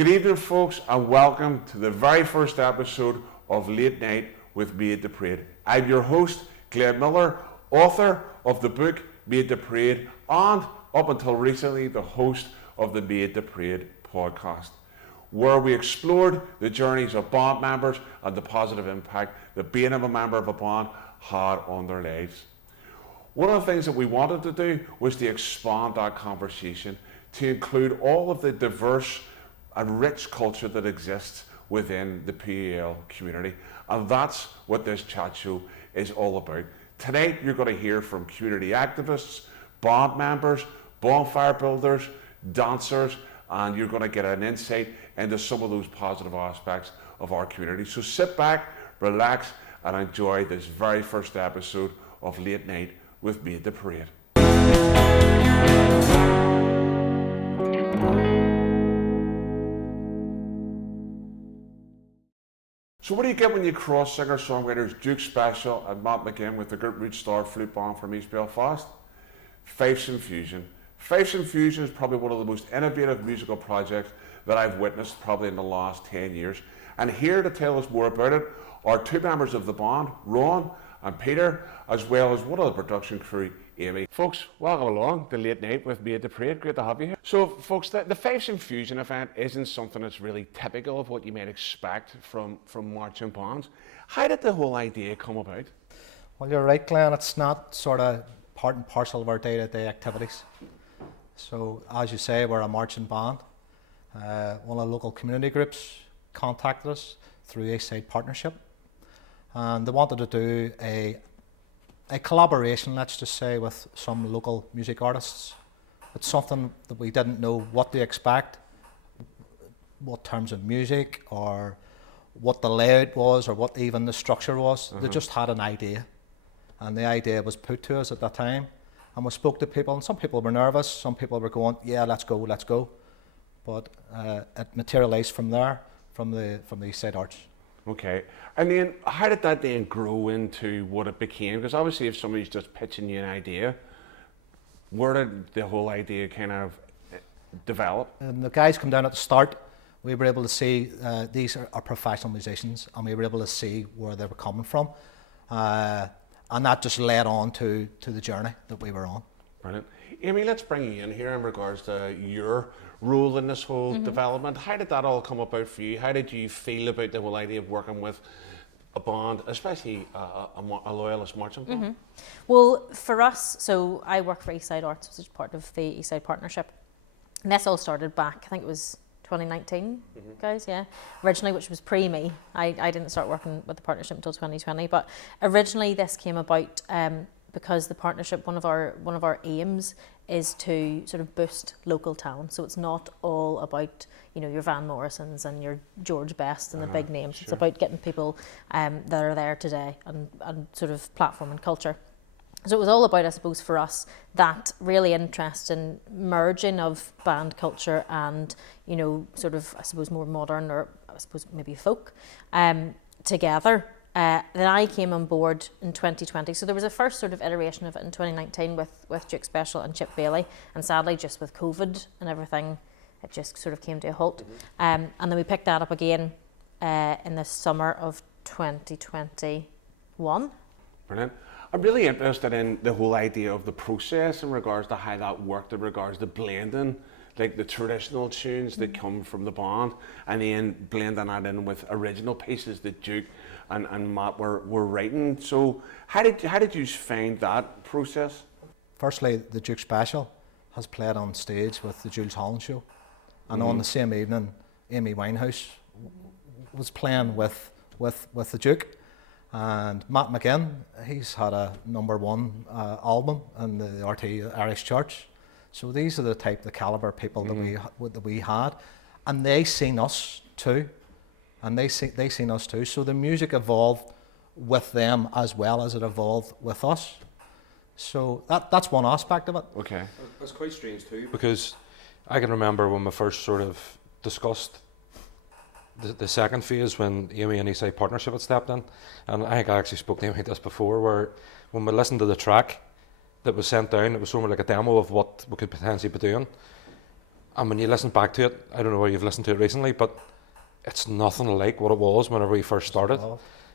Good evening, folks, and welcome to the very first episode of Late Night with Made the Parade. I'm your host, Glenn Millar, author of the book Made the Parade, and up until recently, the host of the Made the Parade podcast, where we explored the journeys of band members and the positive impact that being a member of a band had on their lives. One of the things that we wanted to do was to expand that conversation to include all of the diverse and rich culture that exists within the PAL community. And that's what this chat show is all about. Tonight you're going to hear from community activists, band members, bonfire builders, dancers, and you're going to get an insight into some of those positive aspects of our community. So sit back, relax, and enjoy this very first episode of Late Night with Made the Parade. So what do you get when you cross singer-songwriters Duke Special and Matt McGinn with the Gertrude Star Flute Band from East Belfast? Fifes and Fusion. Fifes and Fusion is probably one of the most innovative musical projects that I've witnessed probably in the last 10 years. And here to tell us more about it are two members of the band, Ron and Peter, as well as one of the production crew, Amy. Folks, welcome along to Late Night with Made the Parade. Great to have you here. So, folks, the Fifes and Fusion event isn't something that's really typical of what you might expect from marching bands. How did the whole idea come about? Well, you're right, Glenn. It's not sort of part and parcel of our day-to-day activities. So, as you say, we're a marching band. One of the local community groups contacted us through Eastside Partnership, and they wanted to do a collaboration, let's just say, with some local music artists. It's something that we didn't know what to expect, what terms of music or what the layout was or what even the structure was. They just had an idea, and the idea was put to us at that time, and we spoke to people, and some people were nervous, some people were going, yeah, let's go. But it materialised from there, from the Eastside Arch. Okay, and then how did that then grow into what it became? Because obviously if somebody's just pitching you an idea, where did the whole idea kind of develop? And the guys come down at the start, we were able to see these are professional musicians, and we were able to see where they were coming from, and that just led on to the journey that we were on. Brilliant. Amy, let's bring you in here in regards to your role in this whole development. How did that all come about for you? How did you feel about the whole idea of working with a band, especially a loyalist marching band? Well, for us, so I work for Eastside Arts, which is part of the Eastside Partnership. And this all started back, I think it was 2019, guys, yeah. Originally, which was pre-me. I didn't start working with the partnership until 2020, but originally this came about because the partnership, one of our aims is to sort of boost local talent. So it's not all about, your Van Morrisons and your George Best and the big names. Sure. It's about getting people that are there today and sort of platform and culture. So it was all about, I suppose, for us, that really interest in merging of band culture and, sort of, I suppose, more modern or I suppose maybe folk together. Then I came on board in 2020. So there was a first sort of iteration of it in 2019 with Duke Special and Chip Bailey, and sadly just with COVID and everything, it just sort of came to a halt. And then we picked that up again in the summer of 2021. Brilliant. I'm really interested in the whole idea of the process in regards to how that worked in regards to blending like the traditional tunes that come from the band and then blending that in with original pieces that Duke and Matt were writing. So how did you find that process? Firstly, the Duke Special has played on stage with the Jules Holland Show, and on the same evening Amy Winehouse was playing with the Duke, and Matt McGinn, he's had a #1 album in the RT Irish Church. So these are the caliber people that we had, and they seen us too. So the music evolved with them as well as it evolved with us. So that's one aspect of it. Okay. That's quite strange too, because I can remember when we first sort of discussed the second phase when Amy and Eastside Partnership had stepped in, and I think I actually spoke to Amy about this before, where when we listened to the track that was sent down, it was sort of like a demo of what we could potentially be doing. And when you listen back to it, I don't know whether you've listened to it recently, but it's nothing like what it was whenever we first started.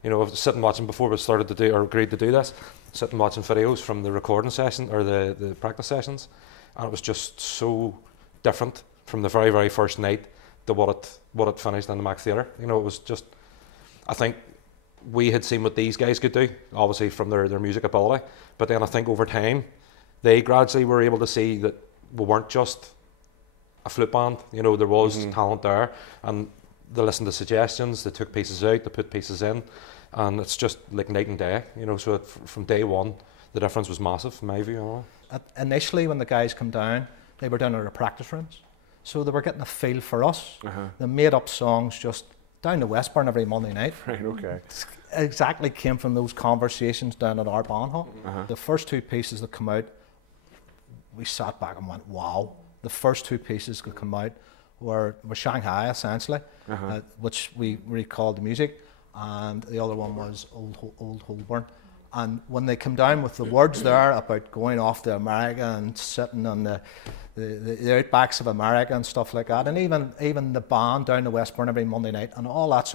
You know, I was sitting watching before we started to do, or agreed to do this, sitting watching videos from the recording session, or the practice sessions, and it was just so different from the very, very first night to what it finished in the Mac Theatre. You know, it was just, I think we had seen what these guys could do, obviously from their music ability, but then I think over time, they gradually were able to see that we weren't just a flute band, you know, there was talent there, and they listened to suggestions, they took pieces out, they put pieces in, and it's just like night and day, you know, so from day one, the difference was massive, in my view. Anyway. Initially, when the guys come down, they were down at our practice rooms, so they were getting a feel for us. They made up songs just down to Westbourne every Monday night. Right, okay. Exactly came from those conversations down at our band hall. The first two pieces that come out, we sat back and went, wow. The first two pieces that come out were Shanghai, essentially, which we recalled the music, and the other one was Old Holborn. And when they come down with the words there about going off to America and sitting on the outbacks of America and stuff like that, and even the band down to Westbourne every Monday night and all that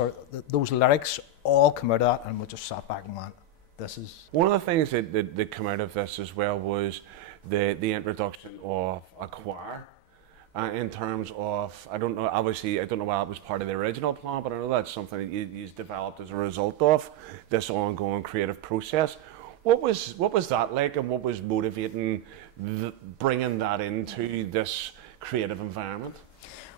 those lyrics all come out of that, and we just sat back and went, this is... One of the things that come out of this as well was the introduction of a choir. In terms of, I don't know, obviously I don't know why it was part of the original plan, but I know that's something that you developed as a result of this ongoing creative process. What was that like, and what was motivating bringing that into this creative environment?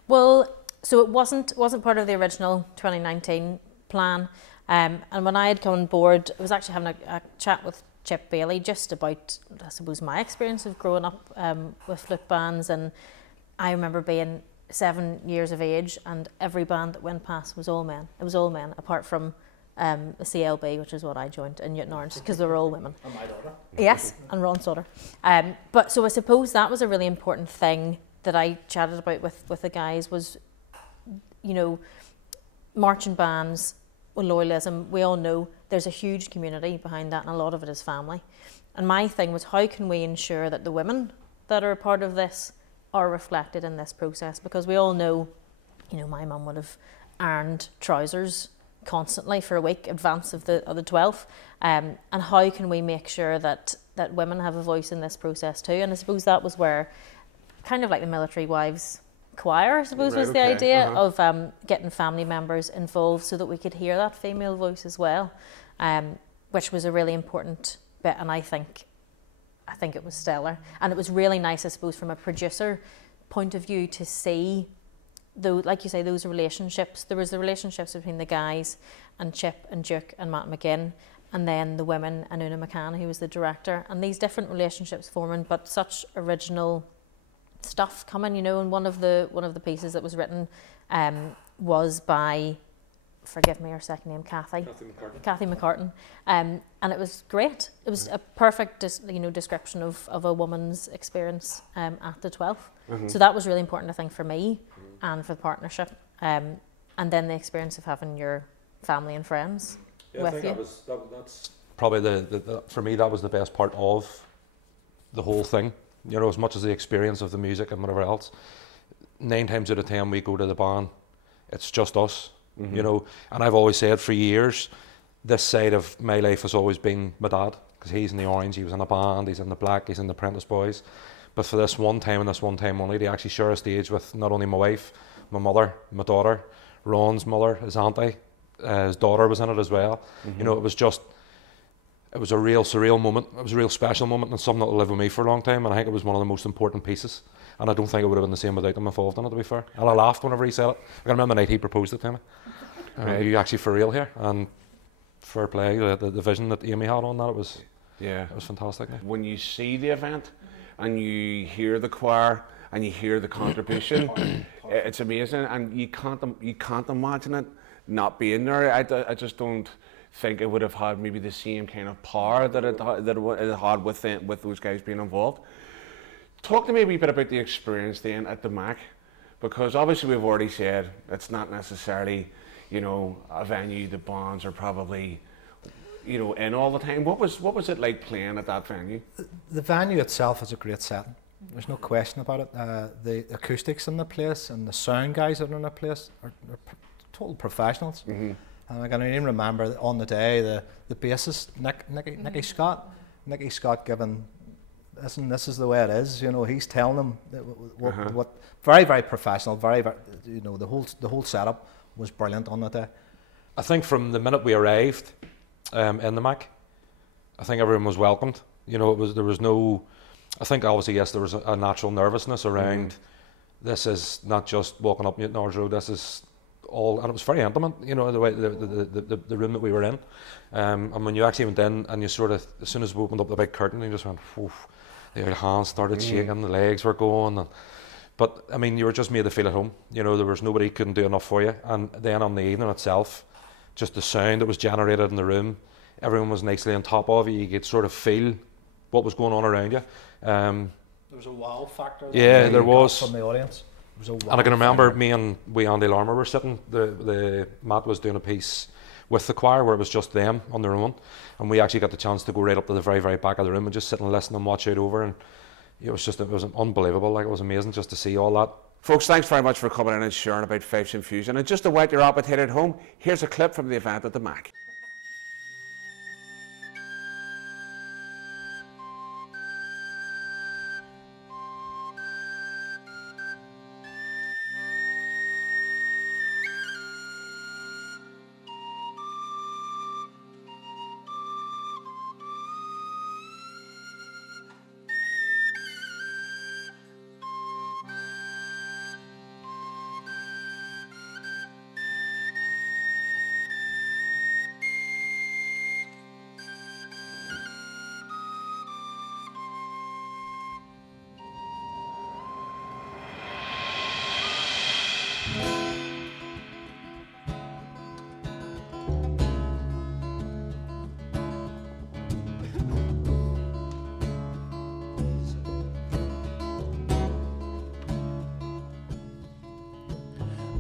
Well, so it wasn't part of the original 2019 plan, and when I had come on board, I was actually having a chat with Chip Bailey just about, I suppose, my experience of growing up with flute bands. And I remember being 7 years of age, and every band that went past was all men. It was all men, apart from the CLB, which is what I joined in Newton Orange, because they were all women. And my daughter. Yes, and Ron's daughter. But so I suppose that was a really important thing that I chatted about with the guys was, you know, marching bands, loyalism. We all know there's a huge community behind that, and a lot of it is family. And my thing was, how can we ensure that the women that are a part of this are reflected in this process? Because we all know, you know, my mum would have ironed trousers constantly for a week advance of the 12th, and how can we make sure that women have a voice in this process too? And I suppose that was where, kind of like the Military Wives Choir, I suppose, was the idea of getting family members involved so that we could hear that female voice as well, which was a really important bit, and I think it was stellar. And it was really nice, I suppose, from a producer point of view to see, though, like you say, those relationships. There was the relationships between the guys and Chip and Duke and Matt McGinn, and then the women and Una McCann, who was the director, and these different relationships forming, but such original stuff coming, you know. And one of the pieces that was written was by, forgive me, her second name, Kathy McCartan, and it was great. It was a perfect description of a woman's experience at the 12th. So that was really important, I think, for me and for the partnership, and then the experience of having your family and friends with you. That's probably the for me, that was the best part of the whole thing, you know, as much as the experience of the music and whatever else. 9 times out of 10 we go to the band, it's just us. You know, and I've always said for years, this side of my life has always been my dad, because he's in the Orange, he was in a band, he's in the Black, he's in the Apprentice Boys. But for this one time and this one time only, to actually share a stage with not only my wife, my mother, my daughter, Ron's mother, his auntie, his daughter was in it as well. You know, it was a real surreal moment, it was a real special moment, and something that will live with me for a long time, and I think it was one of the most important pieces. And I don't think it would have been the same without them involved in it, to be fair. And I laughed whenever he said it. I can remember the night he proposed it to me. Are you actually for real here? And fair play, the vision that Amy had on that, it was fantastic. When you see the event and you hear the choir and you hear the contribution, it's amazing, and you can't imagine it not being there. I just don't think it would have had maybe the same kind of power that it had with those guys being involved. Talk to me a wee bit about the experience then at the Mac, because obviously we've already said it's not necessarily, you know, a venue the bands are probably, you know, in all the time. What was it like playing at that venue? The venue itself is a great setting. There's no question about it. The acoustics in the place and the sound guys that are in the place are total professionals. And I can even remember on the day the bassist Nicky Scott giving, listen, this is the way it is. You know, he's telling them that what very, very professional. Very, you know, the whole setup was brilliant on that day. I think from the minute we arrived in the Mac, I think everyone was welcomed. You know, there was no. I think obviously yes, there was a natural nervousness around. This is not just walking up Newton Ards Road. This is all, and it was very intimate. You know, the way the room that we were in, and when you actually went in and you sort of, as soon as we opened up the big curtain, you just went, oof, the hands started shaking, the legs were going, but I mean, you were just made to feel at home. You know, there was nobody couldn't do enough for you, and then on the evening itself, just the sound that was generated in the room, everyone was nicely on top of you. You could sort of feel what was going on around you. There was a wow factor. Yeah, there was from the audience. There was a wow and I can remember factor. me and Andy Larmer were sitting. The Matt was doing a piece with the choir where it was just them on their own, and we actually got the chance to go right up to the very, very back of the room and just sit and listen and watch it over. And it was unbelievable. Like, it was amazing just to see all that. Folks, thanks very much for coming in and sharing about Fifes Infusion. And just to whet your appetite at home, here's a clip from the event at the Mac.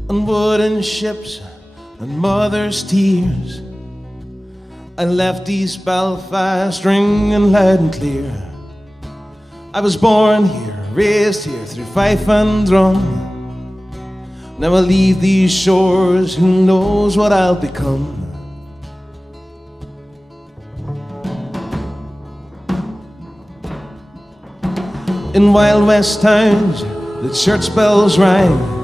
On wooden ships and mother's tears, I left East Belfast ringing loud and clear. I was born here, raised here through fife and drum. Now I leave these shores, who knows what I'll become. In Wild West towns, the church bells rang.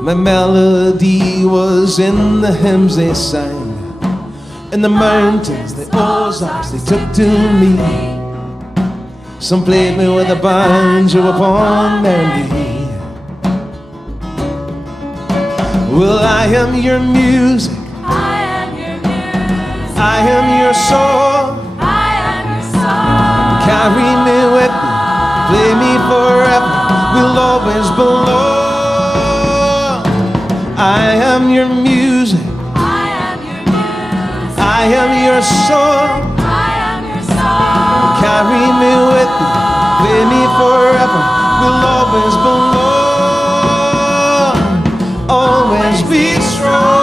My melody was in the hymns they sang. In the mountains, the Ozarks, they took to me. Some played me with a banjo upon their knee. Well, I am your music, I am your music, I am your song. I am your song. Carry me with you, play me forever, we'll always belong. I am your music, I am your music, I am your song. I am your song. Carry me with you, play me forever, we'll always belong. Always be strong.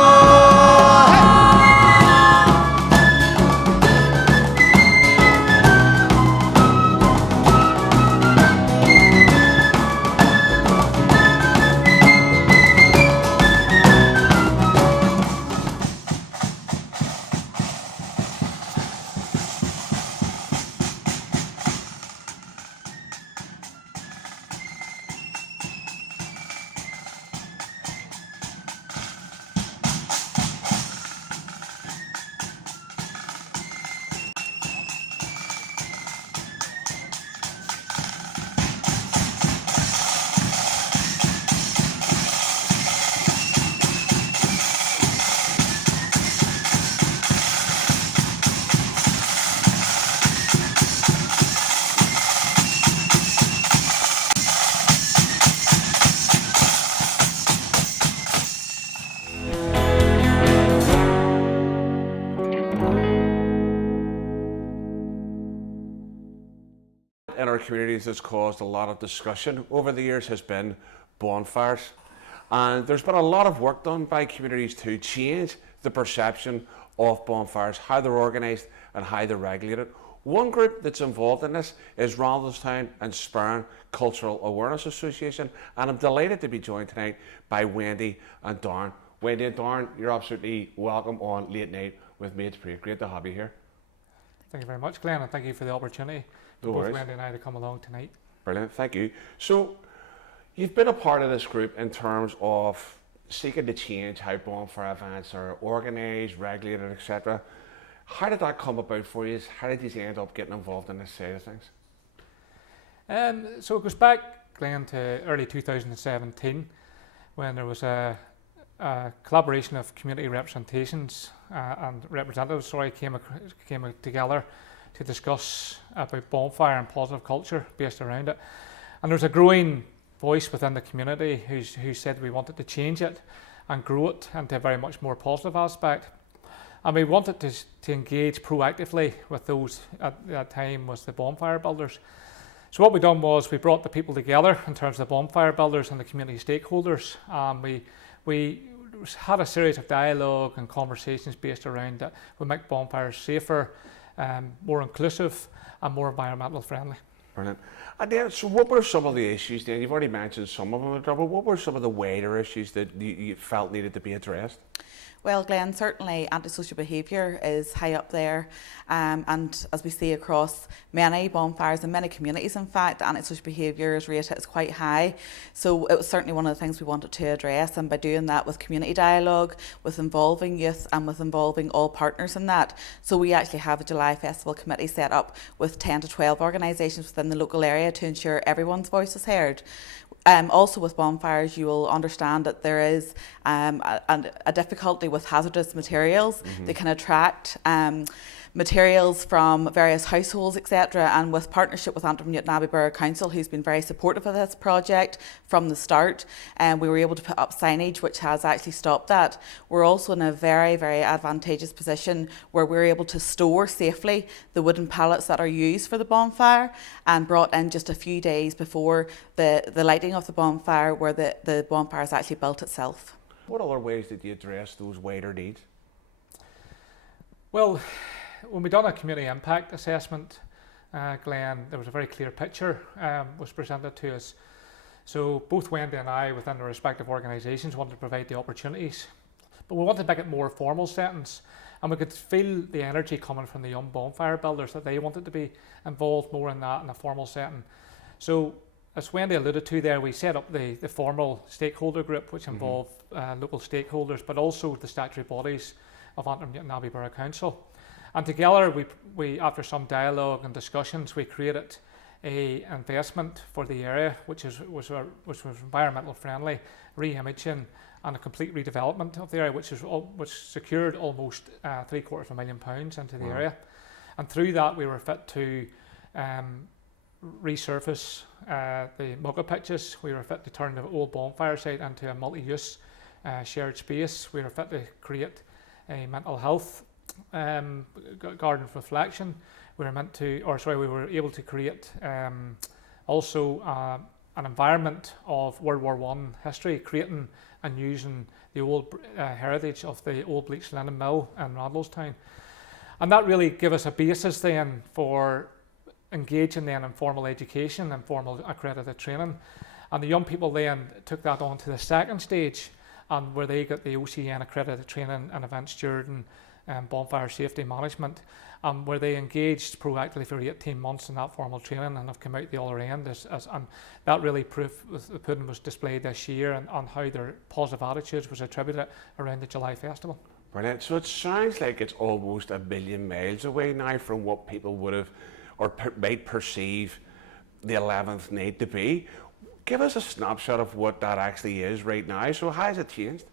In our communities that's caused a lot of discussion over the years has been bonfires. And there's been a lot of work done by communities to change the perception of bonfires, how they're organised and how they're regulated. One group that's involved in this is Randalstown Inspiring Cultural Awareness Association, and I'm delighted to be joined tonight by Wendy and Darren. Wendy and Darren, you're absolutely welcome on Late Night with Maids Parade. Great to have you here. Thank you very much, Glenn, and thank you for the opportunity for No both worries. Wendy and I to come along tonight. Brilliant, thank you. So, you've been a part of this group in terms of seeking to change how bonfire events are organised, regulated, etc. How did that come about for you? How did you end up getting involved in this side of things? So it goes back, Glenn, to early 2017 when there was a collaboration of community representations and representatives came together to discuss about bonfire and positive culture based around it. And there was a growing voice within the community who said we wanted to change it and grow it into a very much more positive aspect. And we wanted to engage proactively with those at that time was the bonfire builders. So what we done was we brought the people together in terms of the bonfire builders and the community stakeholders. We had a series of dialogue and conversations based around that would make bonfires safer, more inclusive and more environmental friendly. Brilliant. And then, so what were some of the issues then? You've already mentioned some of them, but what were some of the wider issues that you felt needed to be addressed? Well, Glenn, certainly antisocial behaviour is high up there, and as we see across many bonfires and many communities, in fact, antisocial behaviour is rated as quite high. So it was certainly one of the things we wanted to address, and by doing that with community dialogue, with involving youth and with involving all partners in that. So we actually have a July Festival committee set up with 10 to 12 organisations within the local area to ensure everyone's voice is heard. Also with bonfires, you will understand that there is a difficulty with hazardous materials. They can attract materials from various households, etc. And with partnership with Antrim and Abbey Borough Council, who's been very supportive of this project from the start, we were able to put up signage which has actually stopped that. We're also in a very, very advantageous position where we're able to store safely the wooden pallets that are used for the bonfire and brought in just a few days before the lighting of the bonfire, where the bonfire is actually built itself. What other ways did you address those wider needs? Well, when we done a community impact assessment, Glenn, there was a very clear picture was presented to us. So both Wendy and I, within our respective organisations, wanted to provide the opportunities, but we wanted to make it more formal settings, and we could feel the energy coming from the young bonfire builders that they wanted to be involved more in that in a formal setting. So as Wendy alluded to there, we set up the formal stakeholder group, which involved local stakeholders, but also the statutory bodies of Antrim and Abbey Borough Council. And together, we after some dialogue and discussions, we created a investment for the area, which was environmental friendly, re-imaging and a complete redevelopment of the area, which secured almost £750,000 into the area. And through that, we were fit to resurface the mugga pitches. We were fit to turn the old bonfire site into a multi-use shared space. We were fit to create a mental health garden of reflection. We were able to create also an environment of World War I history, creating and using the old heritage of the old bleach linen mill in Randalstown. And that really gave us a basis then for engaging then in formal education and formal accredited training. And the young people then took that on to the second stage, and where they got the OCN accredited training and event stewarding and bonfire safety management, where they engaged proactively for 18 months in that formal training and have come out the other end. And that really proof the pudding was displayed this year, and on how their positive attitudes was attributed around the July Festival. Brilliant. So it sounds like it's almost a million miles away now from what people would have or might perceive the 11th night to be. Give us a snapshot of what that actually is right now. So how has it changed?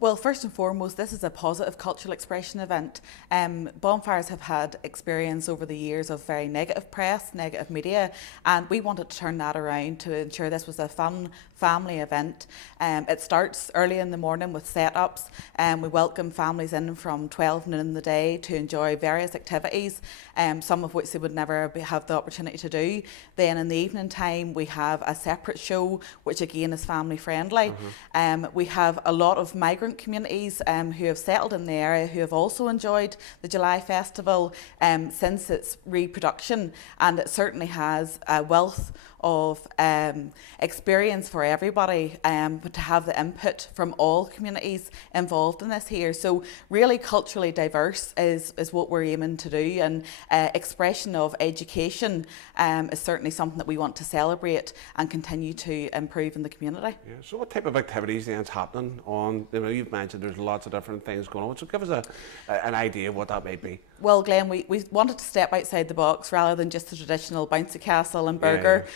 Well, first and foremost, this is a positive cultural expression event. Bonfires have had experience over the years of very negative press, negative media, and we wanted to turn that around to ensure this was a fun family event. It starts early in the morning with setups, and we welcome families in from 12 noon in the day to enjoy various activities, some of which they would never have the opportunity to do. Then in the evening time, we have a separate show, which again is family friendly. We have a lot of migrant migrant communities who have settled in the area, who have also enjoyed the July Festival since its reproduction, and it certainly has a wealth of experience for everybody, but to have the input from all communities involved in this here. So really culturally diverse is what we're aiming to do, and expression of education is certainly something that we want to celebrate and continue to improve in the community. Yeah. So what type of activities then is happening on, you've mentioned there's lots of different things going on, so give us an idea of what that might be. Well, Glenn, we wanted to step outside the box rather than just the traditional bouncy castle and burger.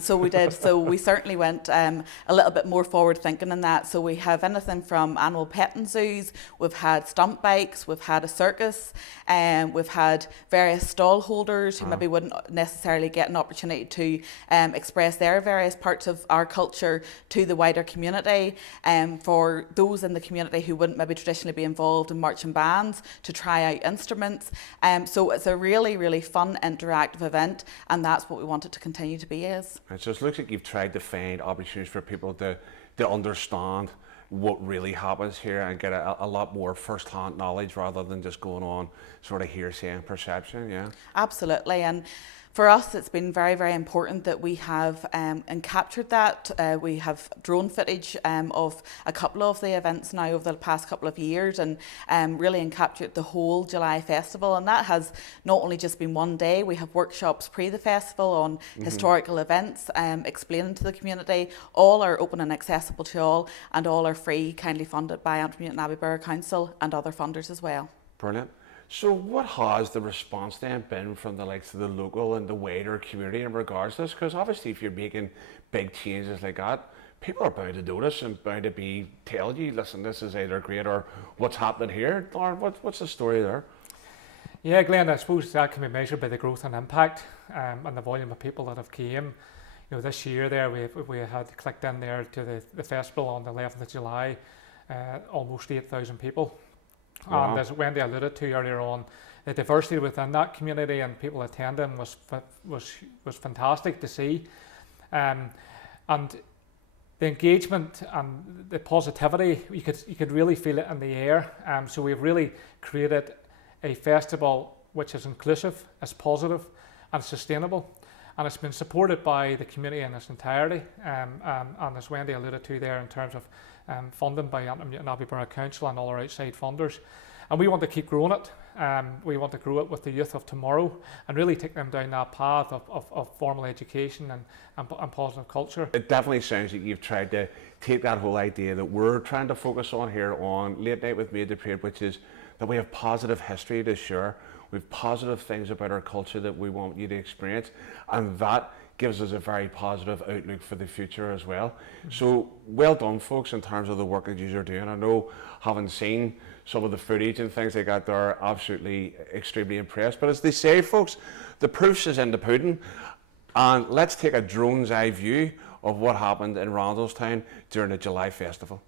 So we did. So we certainly went a little bit more forward thinking in that. So we have anything from annual petting zoos, we've had stunt bikes, we've had a circus, we've had various stall holders who maybe wouldn't necessarily get an opportunity to express their various parts of our culture to the wider community. For those in the community who wouldn't maybe traditionally be involved in marching bands, to try out instruments. So it's a really, really fun, interactive event, and that's what we want it to continue to be as. And so it looks like you've tried to find opportunities for people to understand what really happens here and get a lot more first-hand knowledge rather than just going on sort of hearsay and perception, yeah? Absolutely, and for us, it's been very, very important that we have captured that. We have drone footage of a couple of the events now over the past couple of years, and really captured the whole July Festival. And that has not only just been one day, we have workshops pre the festival on historical events, explaining to the community. All are open and accessible to all, and all are free, kindly funded by Antrim and Abbey Borough Council and other funders as well. Brilliant. So what has the response then been from the likes of the local and the wider community in regards to this? Because obviously if you're making big changes like that, people are bound to notice and bound to be telling you, listen, this is either great or what's happening here. Or what's the story there? Yeah, Glenn, I suppose that can be measured by the growth and impact and the volume of people that have came. You know, this year there we had clicked in there to the festival on the 11th of July, almost 8,000 people. Wow. And as Wendy alluded to earlier on, the diversity within that community and people attending was fantastic to see, and the engagement and the positivity, you could really feel it in the air. So we've really created a festival which is inclusive, is positive, and sustainable, and it's been supported by the community in its entirety. And as Wendy alluded to there, in terms of funding by Antrim and Abbey Borough Council and all our outside funders. And we want to keep growing it. We want to grow it with the youth of tomorrow and really take them down that path of formal education and positive culture. It definitely sounds like you've tried to take that whole idea that we're trying to focus on here on Late Night with Made the Parade, which is that we have positive history to share. We have positive things about our culture that we want you to experience, and that gives us a very positive outlook for the future as well. So well done, folks, in terms of the work that you are doing. I know, having seen some of the footage and things like that, they're absolutely extremely impressed. But as they say, folks, the proof is in the pudding. And let's take a drone's eye view of what happened in Randalstown during the July Festival.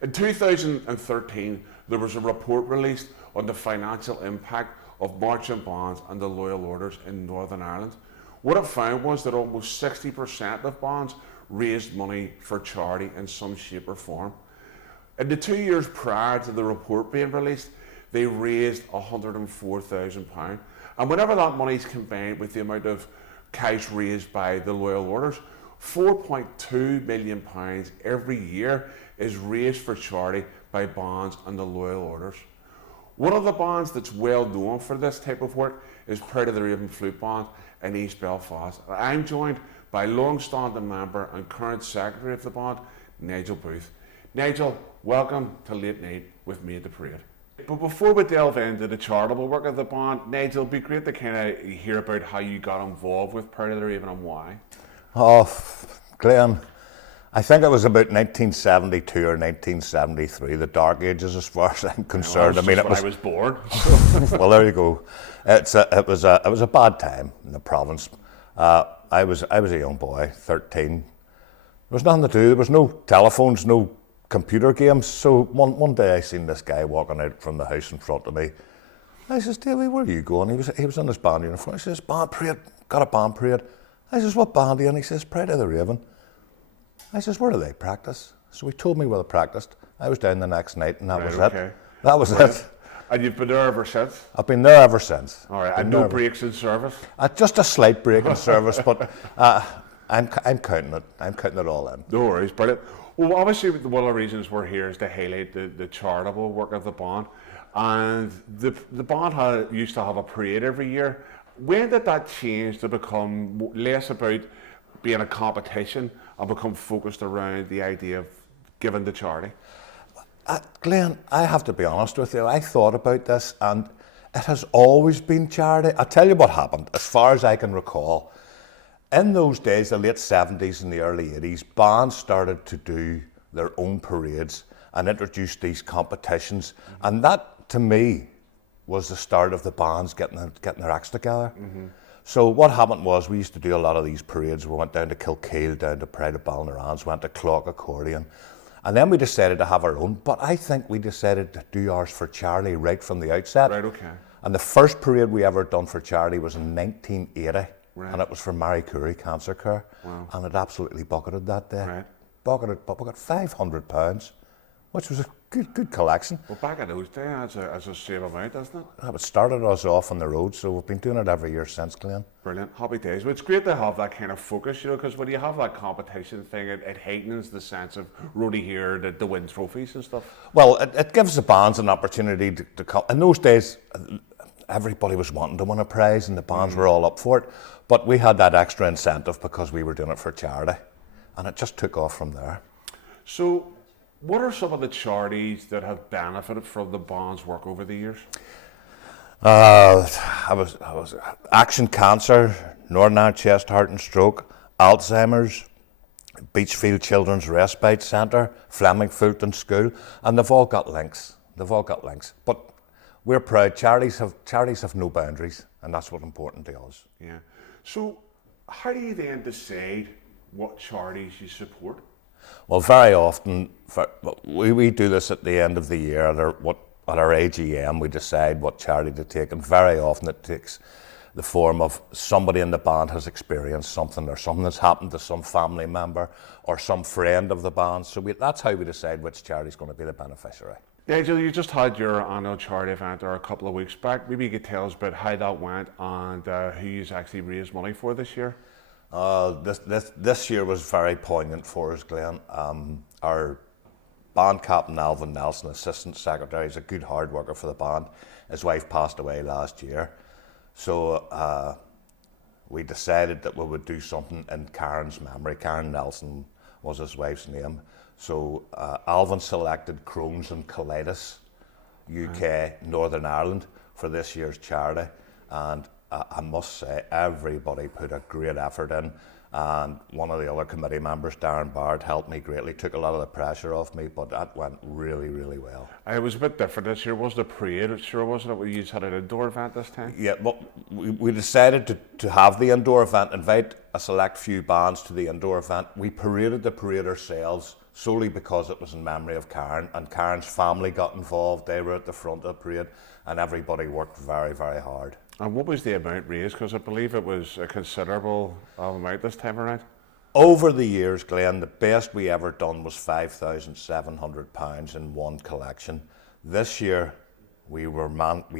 In 2013, there was a report released on the financial impact of marching bands and the loyal orders in Northern Ireland. What it found was that almost 60% of bands raised money for charity in some shape or form. In the 2 years prior to the report being released, they raised £104,000. And whenever that money is combined with the amount of cash raised by the loyal orders, £4.2 million every year is raised for charity by bands and the loyal orders. One of the bands that's well known for this type of work is Pride of the Raven Flute Band in East Belfast. I'm joined by long-standing member and current secretary of the band, Nigel Booth. Nigel, welcome to Late Night with Me at the Parade. But before we delve into the charitable work of the band, Nigel, it'd be great to kind of hear about how you got involved with Pride of the Raven and why. Oh, Glenn, I think it was about 1972 or 1973, the dark ages as far as I'm concerned. I was born. Well, there you go. It was a bad time in the province. I was a young boy, 13. There was nothing to do. There was no telephones, no computer games. So one day I seen this guy walking out from the house in front of me. I says, "Davey, where are you going?" He was in his band uniform. I says, "Band parade, got a band parade." I says, "What band are you in?" He says, "Pride of the Raven." I says, "Where do they practice?" So he told me where they practiced. I was down the next night, and that was it. That was it. And you've been there ever since? I've been there ever since. All right, and no breaks in service? Just a slight break in service, but I'm counting it. I'm counting it all in. No worries, brilliant. Well, obviously, one of the reasons we're here is to highlight the charitable work of the band. And the band used to have a parade every year. When did that change to become less about being a competition and become focused around the idea of giving to charity? Glenn, I have to be honest with you. I thought about this, and it has always been charity. I'll tell you what happened, as far as I can recall. In those days, the late 70s and the early 80s, bands started to do their own parades and introduced these competitions. And that, to me, was the start of the bands getting their acts together. So what happened was we used to do a lot of these parades. We went down to Kilkeel, down to Pride of Ballinarans, went to Clock Accordion. And then we decided to have our own, but I think we decided to do ours for charity right from the outset. Right, okay. And the first parade we ever done for charity was in 1980, and it was for Marie Curie Cancer Care. Wow. And it absolutely bucketed that day. Right. Bucketed, but we got £500, which was a good collection. Well, back in those days, as a same amount, isn't it? It started us off on the road, so we've been doing it every year since, Glenn. Brilliant, happy days. Well, it's great to have that kind of focus, you know, because when you have that competition thing, it heightens the sense of roadie here to win trophies and stuff. Well, it gives the bands an opportunity to come. In those days, everybody was wanting to win a prize, and the bands were all up for it. But we had that extra incentive because we were doing it for charity, and it just took off from there. So, what are some of the charities that have benefited from the band's work over the years? I was Action Cancer, Northern Ireland Chest, Heart and Stroke, Alzheimer's, Beachfield Children's Respite Centre, Fleming Fulton School, and they've all got links. But we're proud. Charities have no boundaries, and that's what's important to us. Yeah. So, how do you then decide what charities you support? Well, very often, we do this at the end of the year at our AGM. We decide what charity to take, and very often it takes the form of somebody in the band has experienced something, or something that's happened to some family member or some friend of the band. So that's how we decide which charity is going to be the beneficiary. Nigel, you just had your annual charity event there a couple of weeks back. Maybe you could tell us about how that went and who you actually raised money for this year. This year was very poignant for us, Glenn. Our band captain, Alvin Nelson, assistant secretary, is a good hard worker for the band. His wife passed away last year. So we decided that we would do something in Karen's memory. Karen Nelson was his wife's name. So Alvin selected Crohn's and Colitis, UK, Northern Ireland, for this year's charity. And I must say, everybody put a great effort in, and one of the other committee members, Darren Bard, helped me greatly, took a lot of the pressure off me, but that went really, really well. It was a bit different this year, wasn't it? Parade, it sure wasn't it? You just had an indoor event this time? Yeah, but we decided to have the indoor event, invite a select few bands to the indoor event. We paraded the parade ourselves, solely because it was in memory of Karen, and Karen's family got involved. They were at the front of the parade, and everybody worked very, very hard. And what was the amount raised? Because I believe it was a considerable amount this time around. Over the years, Glenn, the best we ever done was £5,700 in one collection. This year, we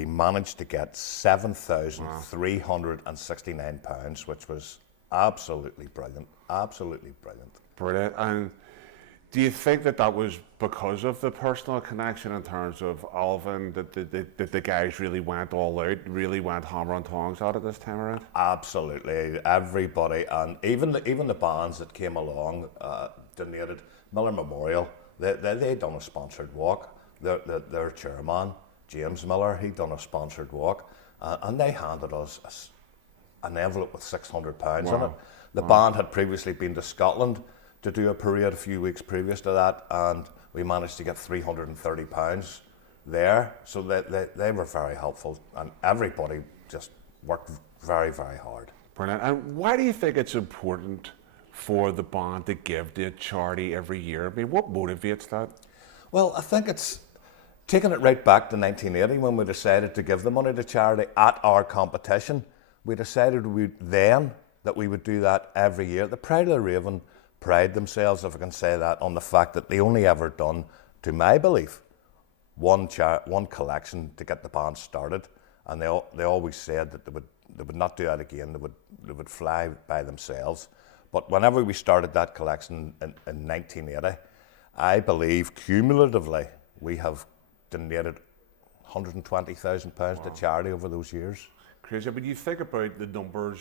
managed to get £7,369, which was absolutely brilliant. Absolutely brilliant. Brilliant. And do you think that that was because of the personal connection in terms of Alvin, that the guys really went all out, really went hammer and tongs at it this time around? Absolutely. Everybody, and even the bands that came along donated. Millar Memorial, they done a sponsored walk. Their chairman, James Millar, he done a sponsored walk, and they handed us an envelope with £600 in it. The band had previously been to Scotland to do a parade a few weeks previous to that, and we managed to get £330 there. So they were very helpful, and everybody just worked very, very hard. Brilliant. And why do you think it's important for the band to give to a charity every year? I mean, what motivates that? Well, I think it's taking it right back to 1980 when we decided to give the money to charity at our competition. We decided that we would do that every year. The Pride of the Raven pride themselves, if I can say that, on the fact that they only ever done, to my belief, one collection to get the band started, and they always said that they would not do that again. They would fly by themselves. But whenever we started that collection in 1980, I believe cumulatively we have donated £120,000 to charity over those years. Crazy. But you think about the numbers,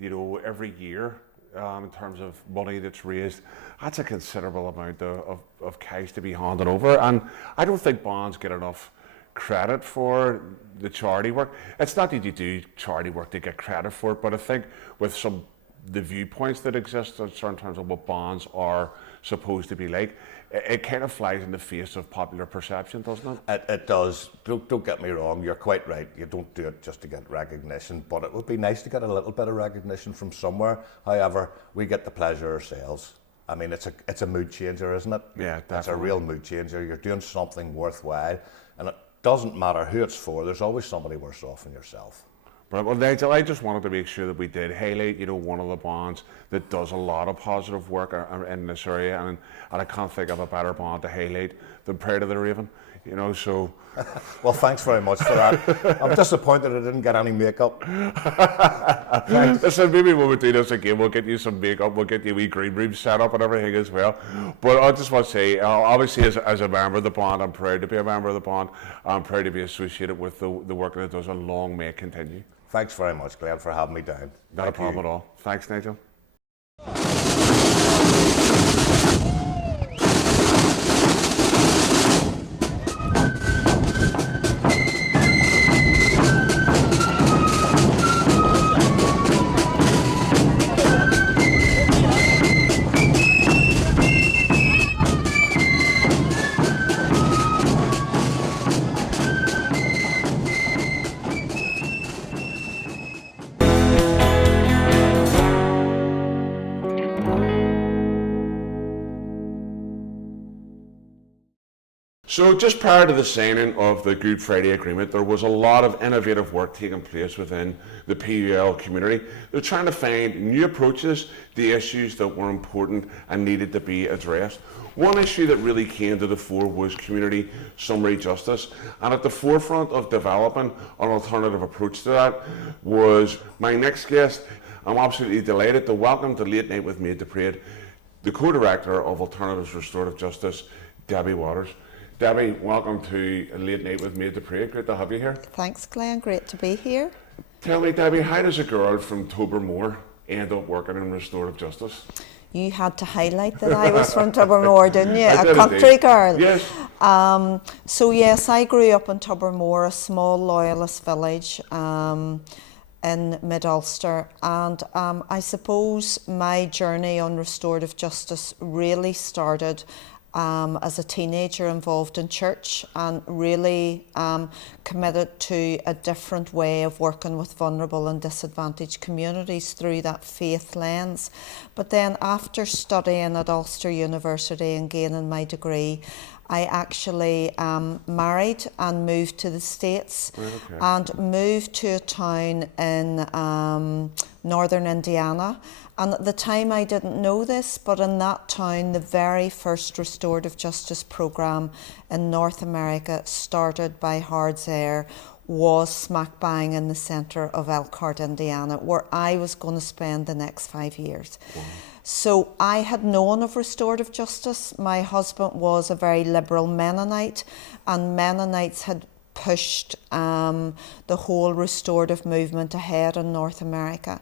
every year. In terms of money that's raised, that's a considerable amount of cash to be handed over, and I don't think bands get enough credit for the charity work. It's not that you do charity work to get credit for it, but I think with the viewpoints that exist in terms of what bands are supposed to be like, it kind of flies in the face of popular perception, doesn't it? It does. Don't get me wrong, you're quite right. You don't do it just to get recognition, but it would be nice to get a little bit of recognition from somewhere. However, we get the pleasure ourselves. I mean, it's a mood changer, isn't it? Yeah, definitely. It's a real mood changer. You're doing something worthwhile, and it doesn't matter who it's for. There's always somebody worse off than yourself. Right, well, Nigel, I just wanted to make sure that we did highlight, one of the bands that does a lot of positive work in this area, and I can't think of a better band to highlight than Pride of the Raven, so... Well, thanks very much for that. I'm disappointed I didn't get any makeup. Listen, maybe when we do this again, we'll get you some makeup, we'll get you a wee green room set up and everything as well. But I just want to say, obviously as a member of the band, I'm proud to be a member of the band. I'm proud to be associated with the work that it does, and long may it continue. Thanks very much, Glenn, for having me down. Not a problem at all. Thanks, Nigel. So just prior to the signing of the Good Friday Agreement, there was a lot of innovative work taking place within the PUL community. They're trying to find new approaches to issues that were important and needed to be addressed. One issue that really came to the fore was community summary justice, and at the forefront of developing an alternative approach to that was my next guest. I'm absolutely delighted to welcome to Late Night with Made to Parade the co-director of Alternatives Restorative Justice, Debbie Waters. Debbie, welcome to Late Night with Made to Parade. Great to have you here. Thanks, Glenn. Great to be here. Tell me, Debbie, how does a girl from Tobermore end up working in restorative justice? You had to highlight that I was from Tobermore, didn't you? I did a country indeed. girl. Yes. So yes, I grew up in Tobermore, a small loyalist village in mid-Ulster, and I suppose my journey on restorative justice really started as a teenager involved in church and really committed to a different way of working with vulnerable and disadvantaged communities through that faith lens. But then after studying at Ulster University and gaining my degree, I actually married and moved to the States and moved to a town in northern Indiana. And at the time I didn't know this, but in that town, the very first restorative justice program in North America, started by Hard's Air, was smack bang in the centre of Elkhart, Indiana, where I was going to spend the next 5 years. Wow. So I had known of restorative justice. My husband was a very liberal Mennonite, and Mennonites had pushed the whole restorative movement ahead in North America.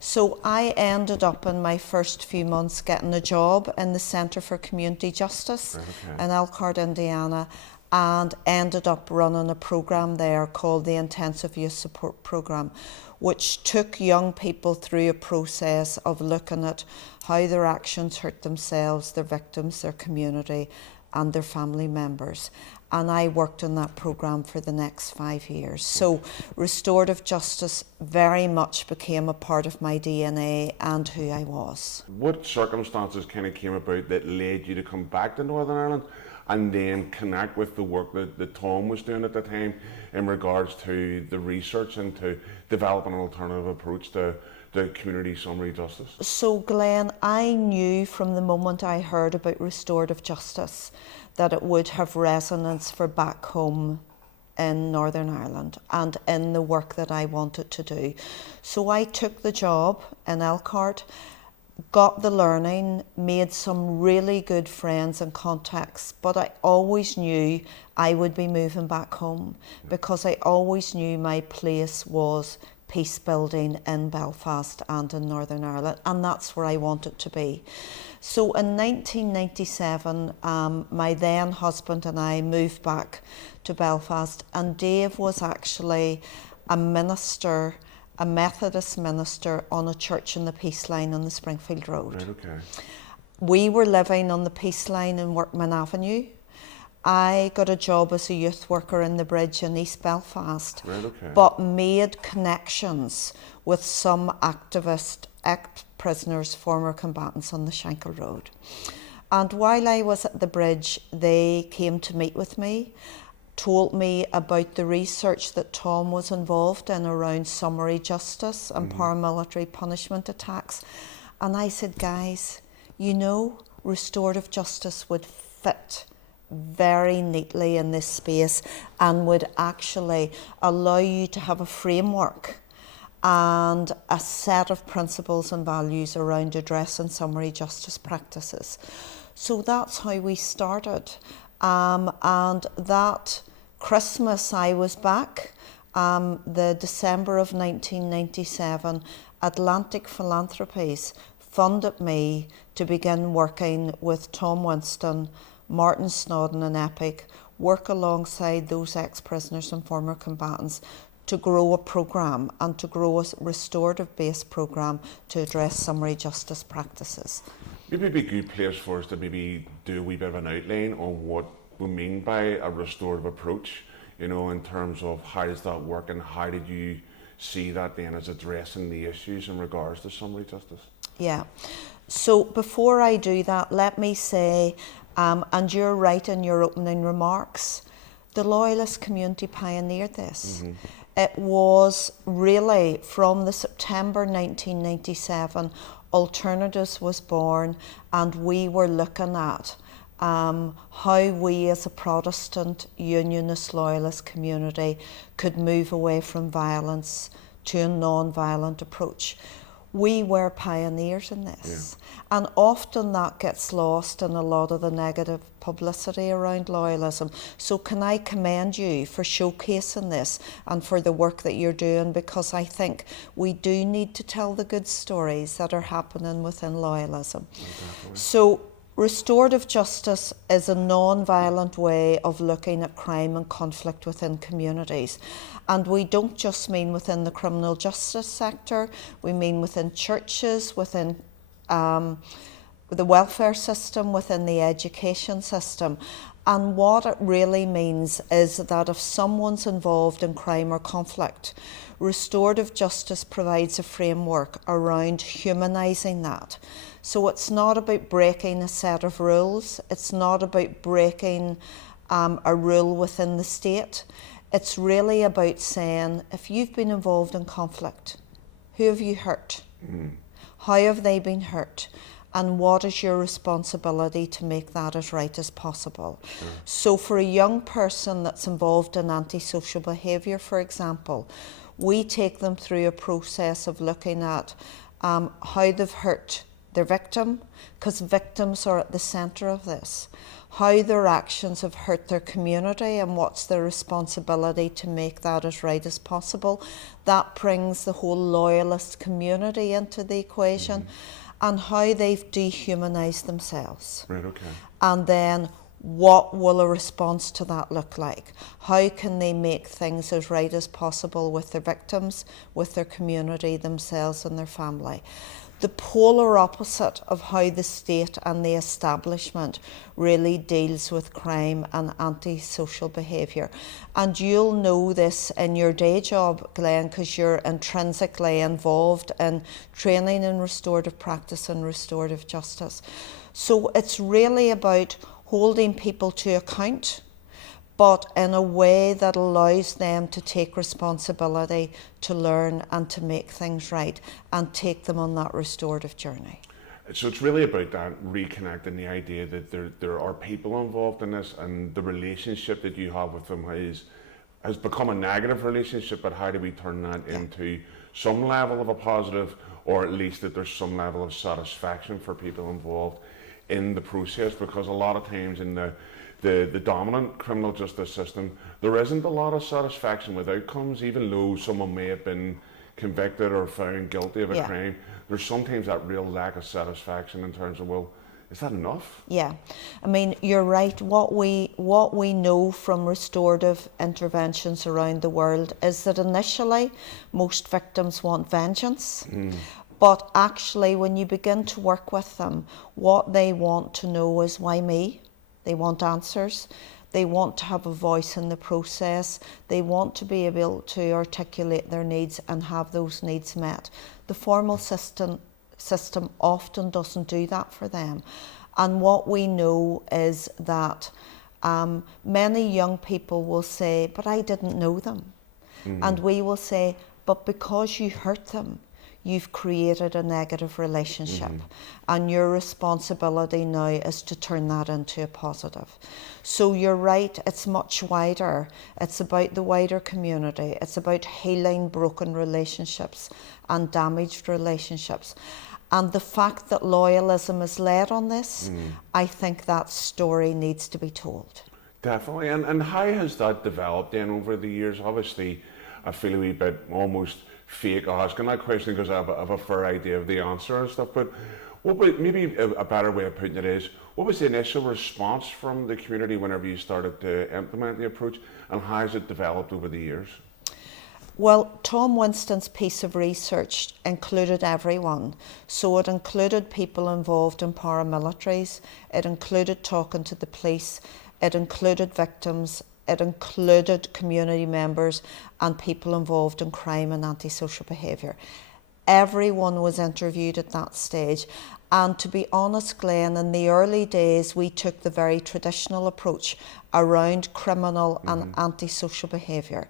So I ended up in my first few months getting a job in the Centre for Community Justice in Elkhart, Indiana, and ended up running a program there called the Intensive Youth Support Program, which took young people through a process of looking at how their actions hurt themselves, their victims, their community, and their family members. And I worked in that program for the next 5 years. So restorative justice very much became a part of my DNA and who I was. What circumstances kind of came about that led you to come back to Northern Ireland and then connect with the work that Tom was doing at the time in regards to the research and to developing an alternative approach to the community summary justice? So Glenn, I knew from the moment I heard about restorative justice that it would have resonance for back home in Northern Ireland and in the work that I wanted to do. So I took the job in Elkhart, got the learning, made some really good friends and contacts, but I always knew I would be moving back home because I always knew my place was peace building in Belfast and in Northern Ireland, and that's where I wanted to be. So in 1997, my then husband and I moved back to Belfast, and Dave was actually a minister, a Methodist minister on a church in the Peace Line on the Springfield Road. Right, okay. We were living on the Peace Line in Workman Avenue. I got a job as a youth worker in the bridge in East Belfast, right, okay. but made connections with some activist ex-prisoners, former combatants on the Shankill Road. And while I was at the bridge, they came to meet with me, told me about the research that Tom was involved in around summary justice and paramilitary punishment attacks. And I said, guys, you know, restorative justice would fit very neatly in this space and would actually allow you to have a framework and a set of principles and values around addressing summary justice practices. So that's how we started. And that Christmas I was back, the December of 1997, Atlantic Philanthropies funded me to begin working with Tom Winston, Martin Snodden and EPIC, work alongside those ex-prisoners and former combatants to grow a programme and to grow a restorative-based programme to address summary justice practices. Maybe it'd be a good place for us to maybe do a wee bit of an outline on what we mean by a restorative approach, you know, in terms of how does that work and how did you see that then as addressing the issues in regards to summary justice? Yeah. So before I do that, let me say, and you're right in your opening remarks, the Loyalist community pioneered this. It was really from the September 1997, Alternatives was born, and we were looking at how we as a Protestant Unionist Loyalist community could move away from violence to a non-violent approach. We were pioneers in this, and often that gets lost in a lot of the negative publicity around loyalism. So can I commend you for showcasing this and for the work that you're doing, because I think we do need to tell the good stories that are happening within loyalism. So restorative justice is a non-violent way of looking at crime and conflict within communities. And we don't just mean within the criminal justice sector, we mean within churches, within the welfare system, within the education system. And what it really means is that if someone's involved in crime or conflict, restorative justice provides a framework around humanising that. So it's not about breaking a set of rules, it's not about breaking a rule within the state. It's really about saying, if you've been involved in conflict, who have you hurt? How have they been hurt? And what is your responsibility to make that as right as possible? So for a young person that's involved in antisocial behaviour, for example, we take them through a process of looking at how they've hurt their victim, because victims are at the centre of this, how their actions have hurt their community and what's their responsibility to make that as right as possible. That brings the whole loyalist community into the equation, and how they've dehumanised themselves. Right, okay. And then what will a response to that look like? How can they make things as right as possible with their victims, with their community, themselves and their family? The polar opposite of how the state and the establishment really deals with crime and antisocial behaviour. And you'll know this in your day job, Glenn, because you're intrinsically involved in training in restorative practice and restorative justice. So it's really about holding people to account, but in a way that allows them to take responsibility, to learn and to make things right and take them on that restorative journey. So it's really about that, reconnecting the idea that there are people involved in this, and the relationship that you have with them has become a negative relationship, but how do we turn that into some level of a positive, or at least that there's some level of satisfaction for people involved in the process? Because a lot of times in the dominant criminal justice system, there isn't a lot of satisfaction with outcomes, even though someone may have been convicted or found guilty of a crime. There's sometimes that real lack of satisfaction in terms of, well, is that enough? Yeah, I mean, you're right. What we know from restorative interventions around the world is that initially most victims want vengeance. But actually, when you begin to work with them, what they want to know is, why me? They want answers. They want to have a voice in the process. They want to be able to articulate their needs and have those needs met. The formal system often doesn't do that for them. And what we know is that many young people will say, but I didn't know them. And we will say, but because you hurt them, you've created a negative relationship, and your responsibility now is to turn that into a positive. So you're right, it's much wider. It's about the wider community. It's about healing broken relationships and damaged relationships. And the fact that loyalism is led on this, I think that story needs to be told. Definitely. And how has that developed then over the years? Obviously, I feel a wee bit almost fake asking that question because I have a fair idea of the answer and stuff, but maybe a better way of putting it is, what was the initial response from the community whenever you started to implement the approach, and how has it developed over the years? Well, Tom Winston's piece of research included everyone. So it included people involved in paramilitaries, it included talking to the police, it included victims, it included community members and people involved in crime and antisocial behaviour. Everyone was interviewed at that stage. And to be honest, Glenn, in the early days, we took the very traditional approach around criminal and antisocial behaviour.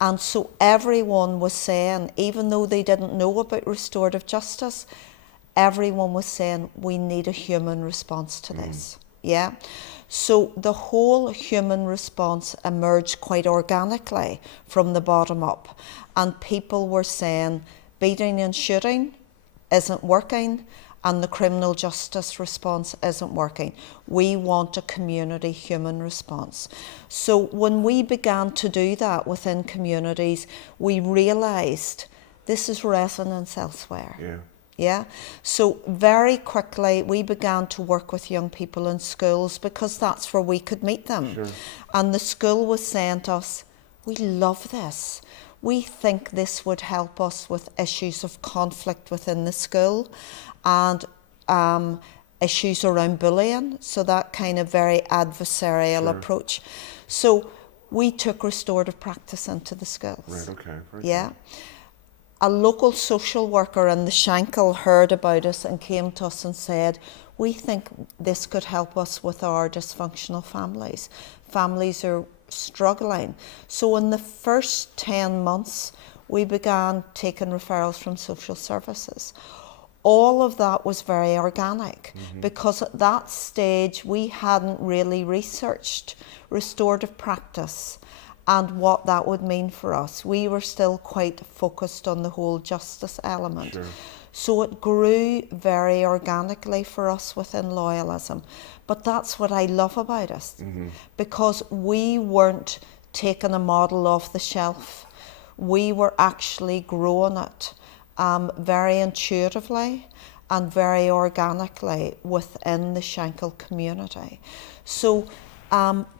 And so everyone was saying, even though they didn't know about restorative justice, everyone was saying, we need a human response to this. Yeah. So the whole human response emerged quite organically from the bottom up. And people were saying, beating and shooting isn't working, and the criminal justice response isn't working. We want a community human response. So when we began to do that within communities, we realised this is resonance elsewhere. Yeah. So very quickly we began to work with young people in schools because that's where we could meet them. And the school was saying to us, we love this. We think this would help us with issues of conflict within the school. And issues around bullying, so that kind of very adversarial approach. So we took restorative practice into the schools. Right, okay. Very Yeah. good. A local social worker in the Shankill heard about us and came to us and said, we think this could help us with our dysfunctional families. Families are struggling. So in the first 10 months, we began taking referrals from social services. All of that was very organic because at that stage we hadn't really researched restorative practice and what that would mean for us. We were still quite focused on the whole justice element. Sure. So it grew very organically for us within loyalism. But that's what I love about us, because we weren't taking a model off the shelf. We were actually growing it very intuitively and very organically within the Shankill community. So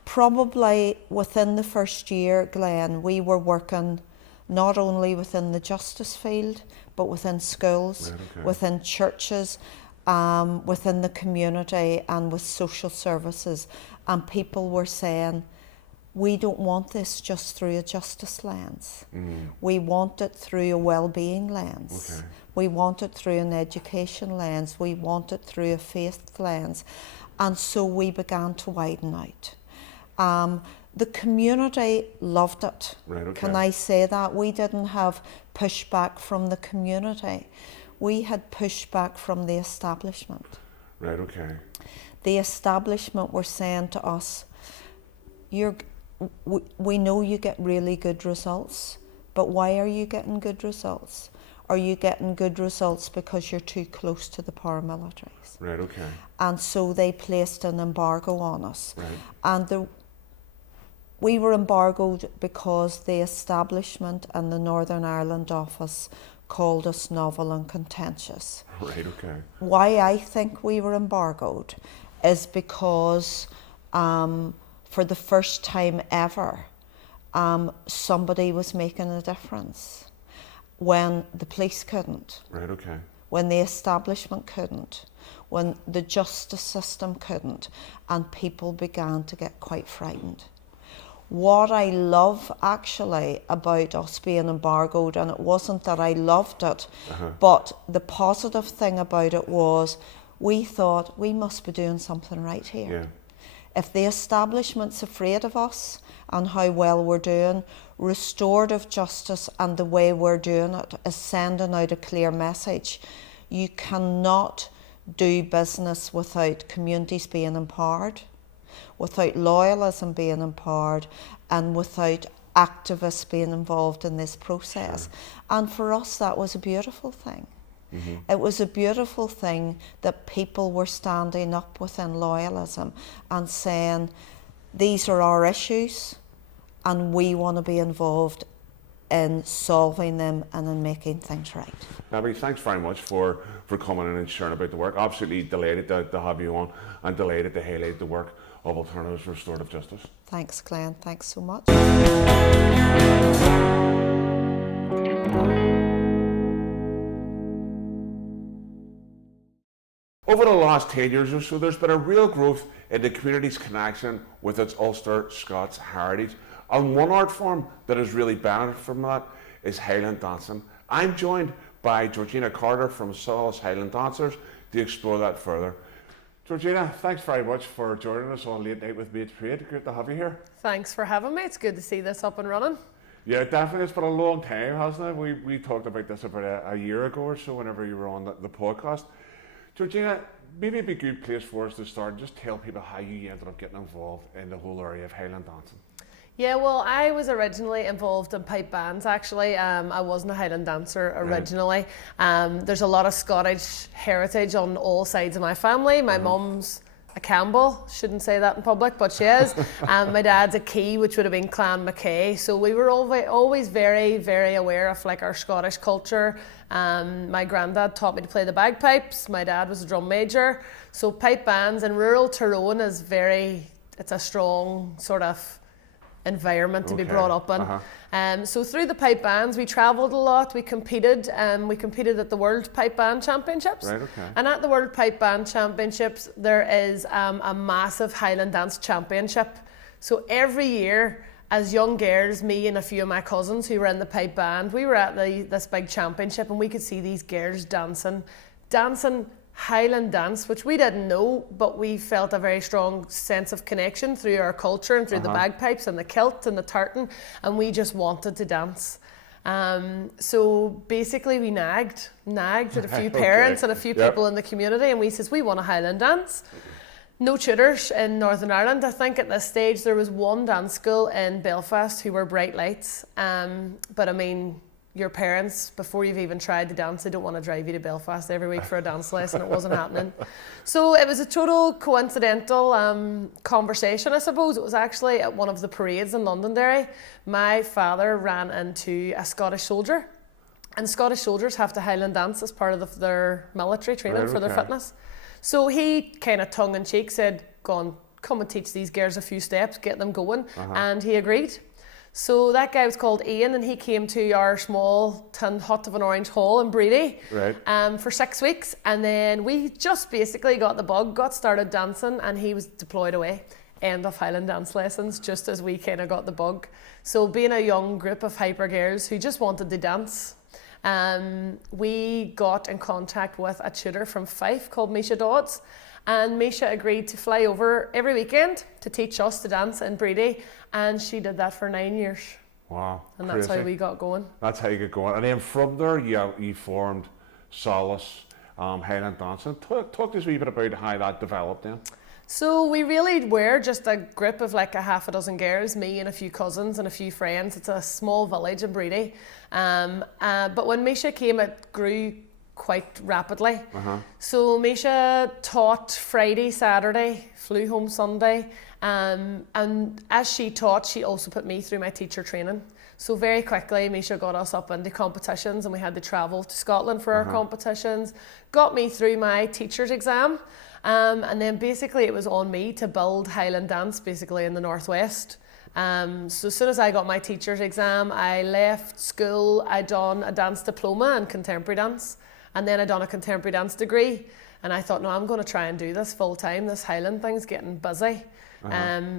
probably within the first year, Glenn, we were working not only within the justice field, but within schools, within churches, within the community and with social services. And people were saying, we don't want this just through a justice lens. We want it through a well-being lens. We want it through an education lens. We want it through a faith lens. And so we began to widen out. The community loved it. Can I say that? We didn't have pushback from the community. We had pushback from the establishment. Right, okay. The establishment were saying to us, we know you get really good results, but why are you getting good results? Are you getting good results because you're too close to the paramilitaries? Right, okay. And so they placed an embargo on us. Right. And we were embargoed because the establishment and the Northern Ireland office called us novel and contentious. Right, okay. Why I think we were embargoed is because for the first time ever, somebody was making a difference when the police couldn't. Right, okay. When the establishment couldn't, when the justice system couldn't, and people began to get quite frightened. What I love actually about us being embargoed, and it wasn't that I loved it, but the positive thing about it was we thought we must be doing something right here. Yeah. If the establishment's afraid of us and how well we're doing, restorative justice and the way we're doing it is sending out a clear message. You cannot do business without communities being empowered, without loyalism being empowered, and without activists being involved in this process. And for us, that was a beautiful thing. It was a beautiful thing that people were standing up within loyalism and saying, these are our issues and we want to be involved in solving them and in making things right. Nabby, thanks very much for coming in and sharing about the work. Absolutely delighted to have you on and delighted to highlight the work of Alternatives Restorative Justice. Thanks, Glenn. Thanks so much. Over the last 10 years or so, there's been a real growth in the community's connection with its Ulster Scots heritage. And one art form that has really benefited from that is Highland dancing. I'm joined by Georgina Carter from Solace Highland Dancers to explore that further. Georgina, thanks very much for joining us on Late Night with Beat Parade. Great to have you here. Thanks for having me. It's good to see this up and running. Yeah, definitely. It's been a long time, hasn't it? We talked about this about a year ago or so whenever you were on the podcast. Georgina, maybe it'd be a good place for us to start and just tell people how you ended up getting involved in the whole area of Highland dancing. Yeah, well, I was originally involved in pipe bands, actually. I wasn't a Highland dancer originally. There's a lot of Scottish heritage on all sides of my family. My mum's a Campbell, shouldn't say that in public, but she is. My dad's a Key, which would have been Clan Mackay. So we were always very, very aware of like our Scottish culture. My granddad taught me to play the bagpipes. My dad was a drum major. So pipe bands in rural Tyrone is it's a strong sort of environment to be Okay. brought up in. So through the pipe bands, we travelled a lot. We competed. We competed at the World Pipe Band Championships. Right, okay. And at the World Pipe Band Championships, there is a massive Highland Dance Championship. So every year, as young girls, me and a few of my cousins who were in the pipe band, we were at this big championship, and we could see these girls dancing Highland dance, which we didn't know, but we felt a very strong sense of connection through our culture and through the bagpipes and the kilt and the tartan, and we just wanted to dance. So basically we nagged at a few parents and a few people in the community, and we says, we want a Highland dance. No tutors in Northern Ireland. I think at this stage there was one dance school in Belfast who were Bright Lights, but I mean, your parents, before you've even tried to dance, they don't want to drive you to Belfast every week for a dance lesson. It wasn't happening. So it was a total coincidental conversation, I suppose. It was actually at one of the parades in Londonderry. My father ran into a Scottish soldier, and Scottish soldiers have to Highland dance as part of their military training for their fitness. So he kind of tongue-in-cheek said, go on, come and teach these girls a few steps, get them going, and he agreed. So that guy was called Ian, and he came to our small tin hut of an orange hall in Breedy for 6 weeks, and then we just basically got the bug, got started dancing, and he was deployed away. End of Highland dance lessons, just as we kind of got the bug. So being a young group of hyper girls who just wanted to dance, we got in contact with a tutor from Fife called Misha Dodds, and Misha agreed to fly over every weekend to teach us to dance in Breedy, and she did that for 9 years. Wow, and that's how we got going. That's how you get going. And then from there, you formed Solace Highland Dancing. Talk to us a wee bit about how that developed then. So we really were just a group of like a half a dozen girls, me and a few cousins and a few friends. It's a small village in Breedy. But when Misha came, it grew quite rapidly. So Misha taught Friday, Saturday, flew home Sunday. And as she taught, she also put me through my teacher training. So very quickly, Misha got us up into competitions, and we had to travel to Scotland for our competitions, got me through my teacher's exam. And then basically it was on me to build Highland dance basically in the Northwest. So as soon as I got my teacher's exam, I left school, I done a dance diploma in contemporary dance, and then I done a contemporary dance degree. And I thought, no, I'm going to try and do this full time. This Highland thing's getting busy.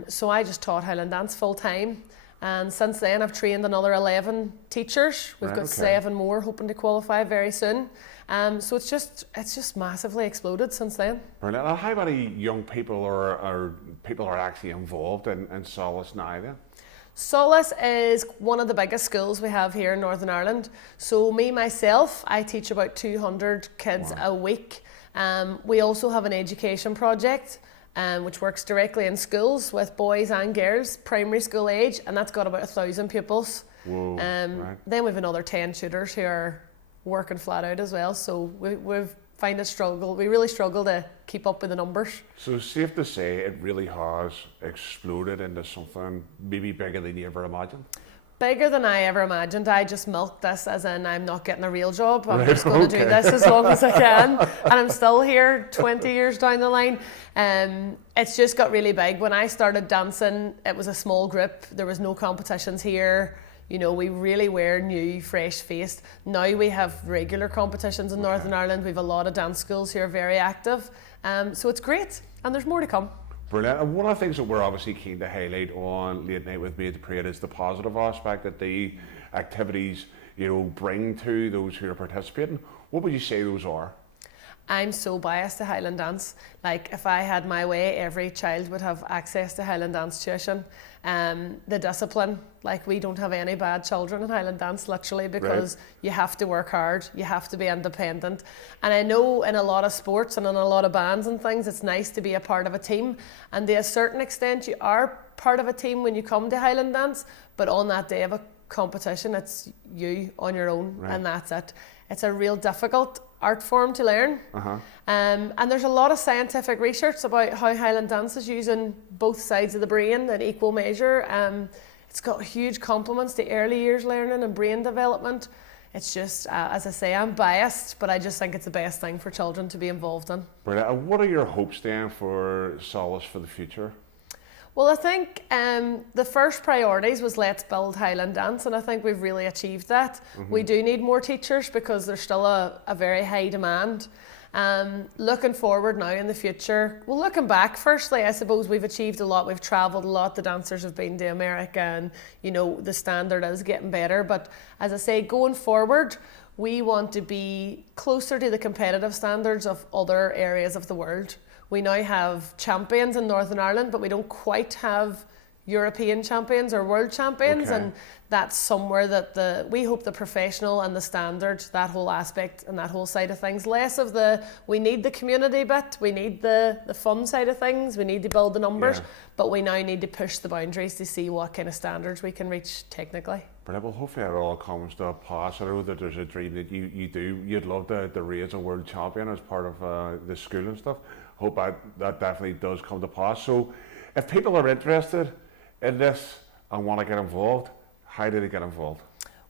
So I just taught Highland dance full time. And since then I've trained another 11 teachers. We've got 7 more hoping to qualify very soon. So it's just massively exploded since then. Brilliant. And how many young people or people are actually involved in Solace now then? Solace is one of the biggest schools we have here in Northern Ireland. So myself, I teach about 200 kids a week. We also have an education project which works directly in schools with boys and girls, primary school age, and that's got about 1,000 pupils. Whoa, Then we've another 10 tutors who are working flat out as well, so we've find a struggle. We really struggle to keep up with the numbers. So it's safe to say it really has exploded into something maybe bigger than you ever imagined? Bigger than I ever imagined. I just milked this as in I'm not getting a real job. I'm just going to do this as long as I can. And I'm still here 20 years down the line. It's just got really big. When I started dancing, it was a small group. There was no competitions here. You know, we really were new, fresh-faced. Now we have regular competitions in Northern Ireland. We have a lot of dance schools who are very active. So it's great. And there's more to come. Brilliant. And one of the things that we're obviously keen to highlight on Late Night with Me at the Parade is the positive aspect that the activities, you know, bring to those who are participating. What would you say those are? I'm so biased to Highland dance. Like, if I had my way, every child would have access to Highland dance tuition. The discipline, like, we don't have any bad children in Highland dance, literally, because you have to work hard, you have to be independent. And I know in a lot of sports and in a lot of bands and things, it's nice to be a part of a team. And to a certain extent, you are part of a team when you come to Highland dance, but on that day of a competition, it's you on your own, and that's it. It's a real difficult art form to learn. And there's a lot of scientific research about how Highland dance is using both sides of the brain in equal measure. It's got huge complements to early years learning and brain development. It's just, as I say, I'm biased, but I just think it's the best thing for children to be involved in. Brilliant. And what are your hopes then for Solace for the future? Well, I think the first priorities was let's build Highland dance, and I think we've really achieved that. We do need more teachers because there's still a very high demand. Looking forward now in the future, well, looking back, firstly, I suppose we've achieved a lot. We've travelled a lot. The dancers have been to America, and you know the standard is getting better. But as I say, going forward, we want to be closer to the competitive standards of other areas of the world. We now have champions in Northern Ireland, but we don't quite have European champions or world champions, and that's somewhere that we hope the professional and the standard, that whole aspect and that whole side of things, less of we need the community bit, we need the fun side of things, we need to build the numbers, but we now need to push the boundaries to see what kind of standards we can reach technically. Brilliant. Well, hopefully it all comes to a pass. I know that there's a dream that you'd love to raise a world champion as part of the school and stuff. Hope that definitely does come to pass. So if people are interested in this and want to get involved, how do they get involved?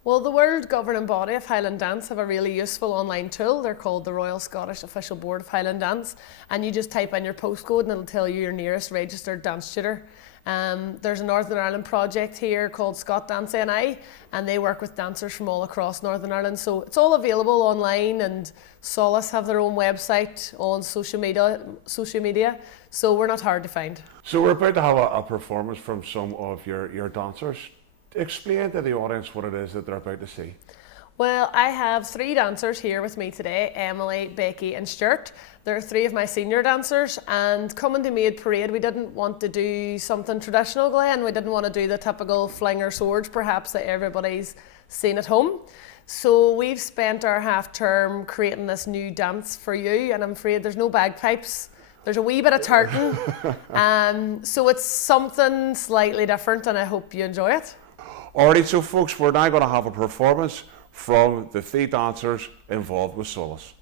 Well, the world governing body of Highland Dance have a really useful online tool. They're called the Royal Scottish Official Board of Highland Dance, and you just type in your postcode and it'll tell you your nearest registered dance tutor. There's a Northern Ireland project here called Scott Dance NI, and they work with dancers from all across Northern Ireland. So it's all available online, and Solace have their own website on social media. So we're not hard to find. So we're about to have a performance from some of your dancers. Explain to the audience what it is that they're about to see. Well, I have 3 dancers here with me today, Emily, Becky and Stuart. They're 3 of my senior dancers, and coming to Maid Parade, we didn't want to do something traditional, Glenn. We didn't want to do the typical flinger swords perhaps that everybody's seen at home. So we've spent our half term creating this new dance for you, and I'm afraid there's no bagpipes. There's a wee bit of tartan. So it's something slightly different, and I hope you enjoy it. Alright, so folks, we're now going to have a performance from the 3 dancers involved with Solace.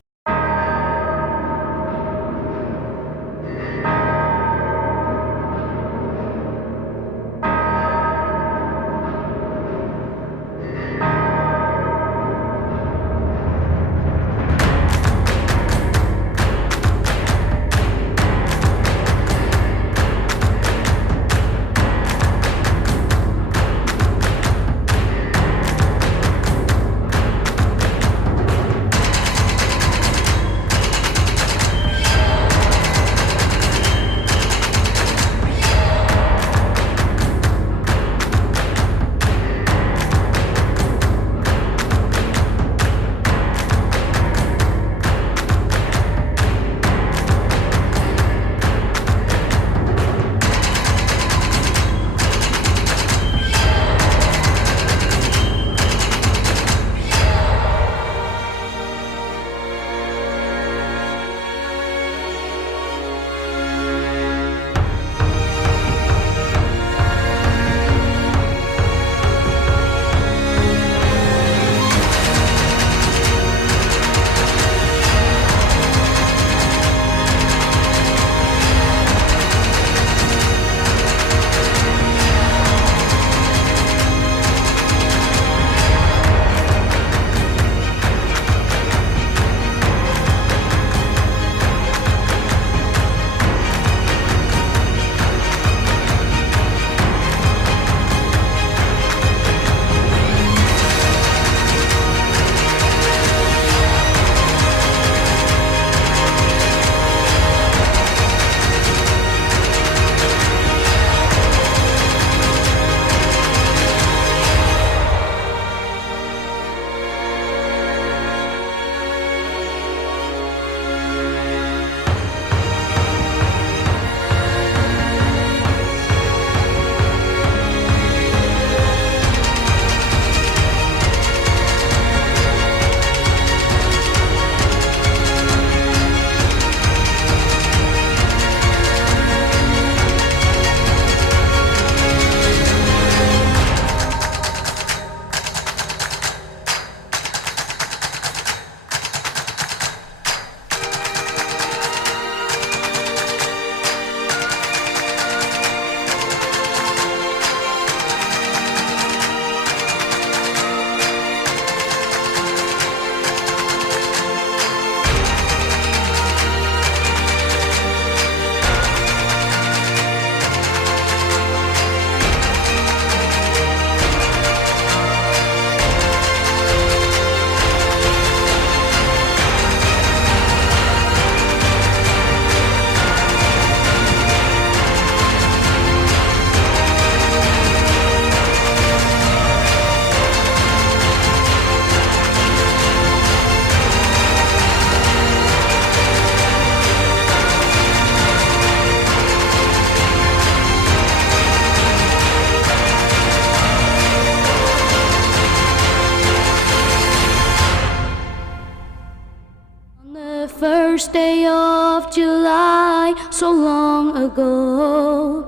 so long ago.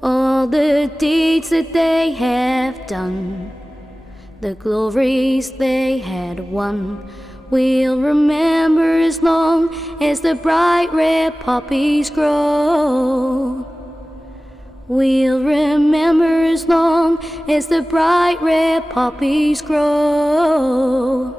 All the deeds that they have done, the glories they had won, we'll remember as long as the bright red poppies grow. We'll remember as long as the bright red poppies grow.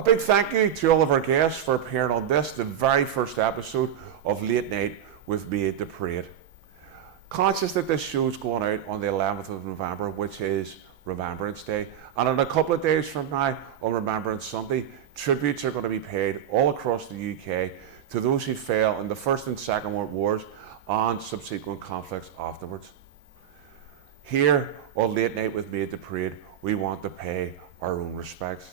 A big thank you to all of our guests for appearing on this, the very first episode of Late Night with Me at the Parade. Conscious that this show's going out on the 11th of November, which is Remembrance Day, and in a couple of days from now, on Remembrance Sunday, tributes are going to be paid all across the UK to those who fell in the First and Second World Wars and subsequent conflicts afterwards. Here on Late Night with Me at the Parade, we want to pay our own respects.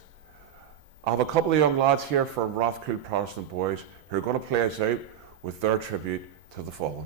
I have a couple of young lads here from Rough Cool Protestant Boys who are going to play us out with their tribute to the fallen.